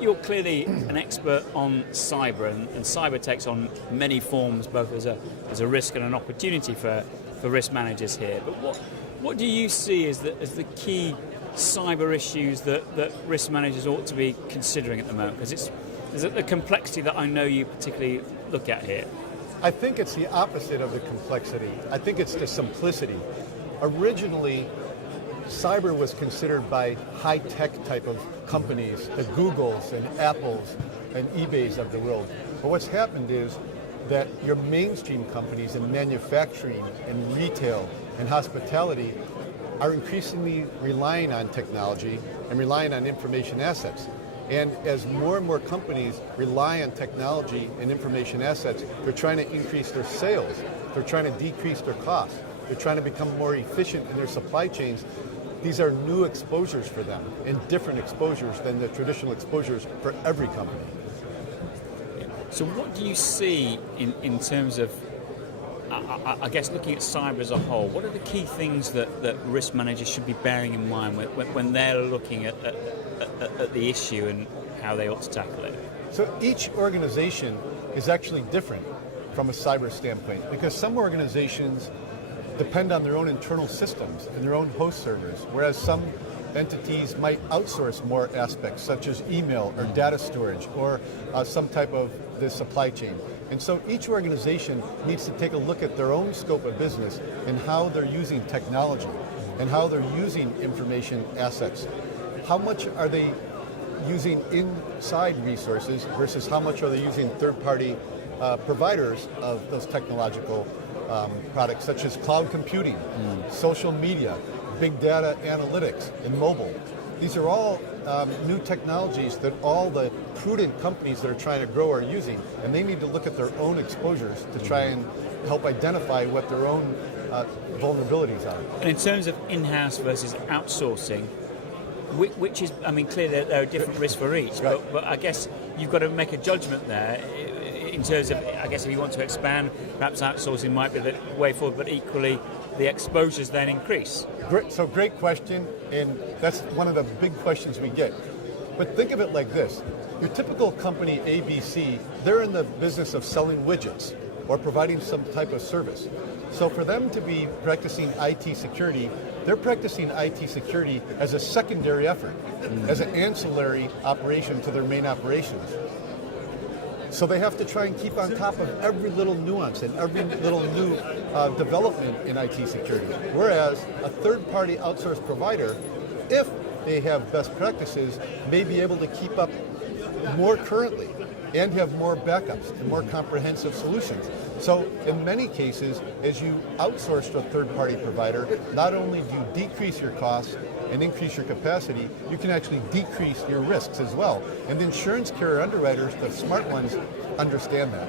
You're clearly an expert on cyber, and cyber takes on many forms, both as a risk and an opportunity for risk managers here. But what do you see as the key cyber issues that risk managers ought to be considering at the moment? Because is it the complexity that I know you particularly look at here? I think it's the opposite of the complexity. I think it's the simplicity. Originally, cyber was considered by high-tech type of companies, the Googles and Apples and eBays of the world. But what's happened is that your mainstream companies in manufacturing and retail and hospitality are increasingly relying on technology and relying on information assets. And as more and more companies rely on technology and information assets, they're trying to increase their sales. They're trying to decrease their costs. They're trying to become more efficient in their supply chains. These are new exposures for them and different exposures than the traditional exposures for every company. So what do you see in terms of, I guess, looking at cyber as a whole, what are the key things that risk managers should be bearing in mind when they're looking at the issue and how they ought to tackle it? So each organization is actually different from a cyber standpoint, because some organizations depend on their own internal systems and their own host servers, whereas some entities might outsource more aspects such as email or data storage or some type of the supply chain. And so each organization needs to take a look at their own scope of business and how they're using technology and how they're using information assets. How much are they using inside resources versus how much are they using third-party providers of those technological products, such as cloud computing, social media, big data analytics, and mobile. These are all new technologies that all the prudent companies that are trying to grow are using, and they need to look at their own exposures to try and help identify what their own vulnerabilities are. And in terms of in-house versus outsourcing, which is, I mean, clearly there are different risks for each, right. but I guess you've got to make a judgment there in terms of, I guess if you want to expand, perhaps outsourcing might be the way forward, but equally the exposures then increase. Great question, and that's one of the big questions we get. But think of it like this. Your typical company, ABC, they're in the business of selling widgets or providing some type of service. So for them to be practicing IT security, they're practicing IT security as a secondary effort, as an ancillary operation to their main operations. So they have to try and keep on top of every little nuance and every little new development in IT security. Whereas a third-party outsourced provider, if they have best practices, may be able to keep up more currently and have more backups and more comprehensive solutions. So in many cases, as you outsource to a third-party provider, not only do you decrease your costs and increase your capacity, you can actually decrease your risks as well. And the insurance carrier underwriters, the smart ones, understand that.